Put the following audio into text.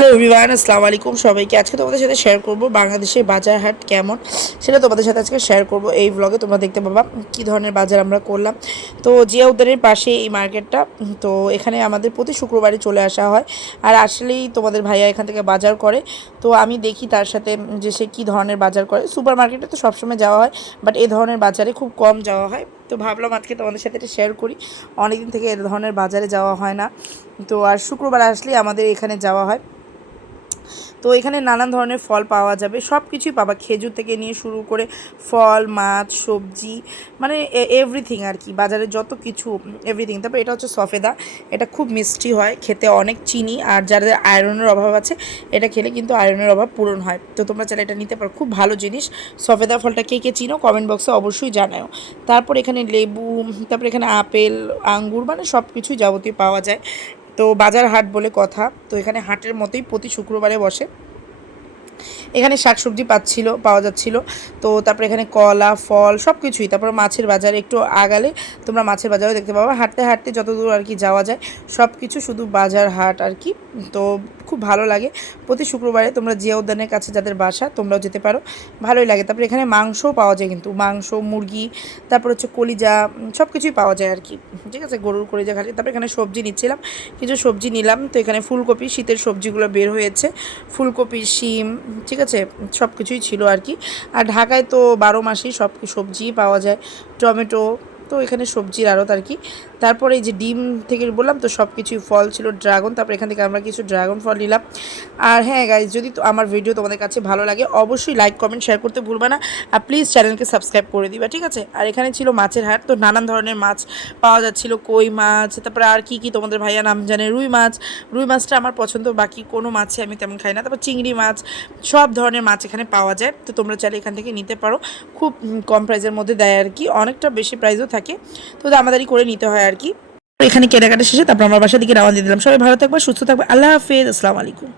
Hello everyone, আসসালামু আলাইকুম। সবাইকে আজকে তোমাদের সাথে শেয়ার করব বাংলাদেশের বাজার হাট কেমন, সেটা তোমাদের সাথে আজকে শেয়ার করব। এই ব্লগে তোমরা দেখতে পাবা কী ধরনের বাজার আমরা করলাম। তো জিয়া উদ্যানের পাশে এই মার্কেটটা তো এখানে আমাদের প্রতি শুক্রবারে চলে আসা হয়। আর আসলেই তোমাদের ভাইয়া এখান থেকে বাজার করে। তো আমি দেখি তার সাথে যে সে কী ধরনের বাজার করে। সুপার মার্কেটে তো সবসময় যাওয়া হয় বাট এই ধরনের বাজারে খুব কম যাওয়া হয়। তো ভাবলাম আজকে তোমাদের সাথে এটা শেয়ার করি। অনেকদিন থেকে এ ধরনের বাজারে যাওয়া হয় না। তো আর শুক্রবার আসলেই আমাদের এখানে যাওয়া হয়। তো এখানে নানান ধরনের ফল পাওয়া যাবে। সব কিছুই পাবা। খেজুর থেকে নিয়ে শুরু করে ফল, মাছ, সবজি মানে এভরিথিং আর কি। বাজারে যত কিছু এভরিথিং তারপর এটা হচ্ছে সফেদা। এটা খুব মিষ্টি হয়, খেতে অনেক চিনি। আর যাদের আয়রনের অভাব আছে, এটা খেলে কিন্তু আয়রনের অভাব পূরণ হয়। তো তোমরা চাইলে এটা নিতে পারো। খুব ভালো জিনিস। সফেদা ফলটা কে কে চিনো কমেন্ট বক্সে অবশ্যই জানাও তারপর এখানে লেবু, তারপর এখানে আপেল, আঙ্গুর মানে সব কিছুই যাবতীয় পাওয়া যায়। তো বাজার হাট বলে কথা। তো এখানে হাটের মতোই প্রতি শুক্রবারে বসে। এখানে শাকসবজি পাচ্ছিল, পাওয়া যাচ্ছিল। তো তারপরে এখানে কলা, ফল সব কিছুই তারপর মাছের বাজার একটু আগালে তোমরা মাছের বাজারও দেখতে পাবা। হাঁটতে হাঁটতে যত দূর আর কি যাওয়া যায় সব কিছু শুধু বাজার হাট আর কি। তো খুব ভালো লাগে। প্রতি শুক্রবারে তোমরা জিয়া উদ্যানের কাছে যাদের বাসা, তোমরাও যেতে পারো। ভালোই লাগে। তারপরে এখানে মাংসও পাওয়া যায় কিন্তু। মাংস, মুরগি, তারপর হচ্ছে কলিজা সব কিছুই পাওয়া যায় আর কি। ঠিক আছে? গরুর কলিজা খালি। তারপরে এখানে সবজি নিচ্ছিলাম। কিছু সবজি নিলাম। তো এখানে ফুলকপি, শীতের সবজিগুলো বের হয়েছে। ফুলকপি, শিম ঠিক আছে, সব কিছুই ছিল আর কি। আর ঢাকায় তো বারো মাসেই সব সবজিই পাওয়া যায়, টমেটো, তো এখানে সবজির আড়ত আর কি। তারপরে এই যে ডিম থেকে বললাম তো সব কিছুই ফল ছিল ড্রাগন, তারপর এখান থেকে আমরা কিছু ড্রাগন ফল নিলাম। আর হ্যাঁ গাইজ যদি তো আমার ভিডিও তোমাদের কাছে ভালো লাগে, অবশ্যই লাইক কমেন্ট শেয়ার করতে ভুলবে না। আর প্লিজ চ্যানেলকে সাবস্ক্রাইব করে দিবা, ঠিক আছে? আর এখানে ছিল মাছের হাট তো নানান ধরনের মাছ পাওয়া যাচ্ছিল, কই মাছ, তারপরে আর কি কি তোমাদের ভাইয়া নাম জানে, রুই মাছ। রুই মাছটা আমার পছন্দ, বাকি কোনো মাছে আমি তেমন খাই না। তারপর চিংড়ি মাছ, সব ধরনের মাছ এখানে পাওয়া যায়, তো তোমরা চাইলে এখান থেকে নিতে পারো। খুব কম প্রাইসের মধ্যে দেয় আর কি, অনেকটা বেশি প্রাইসও থাকে। তো দামাদারি করে নিতে হয় আর কি। এখানে কেনাকাটা শেষে তারপর আমার বাসার দিকে রওনা দিয়ে দিলাম। সবাই ভালো থাকবে সুস্থ থাকবে আল্লাহ হাফেজ। আসসালামু আলাইকুম।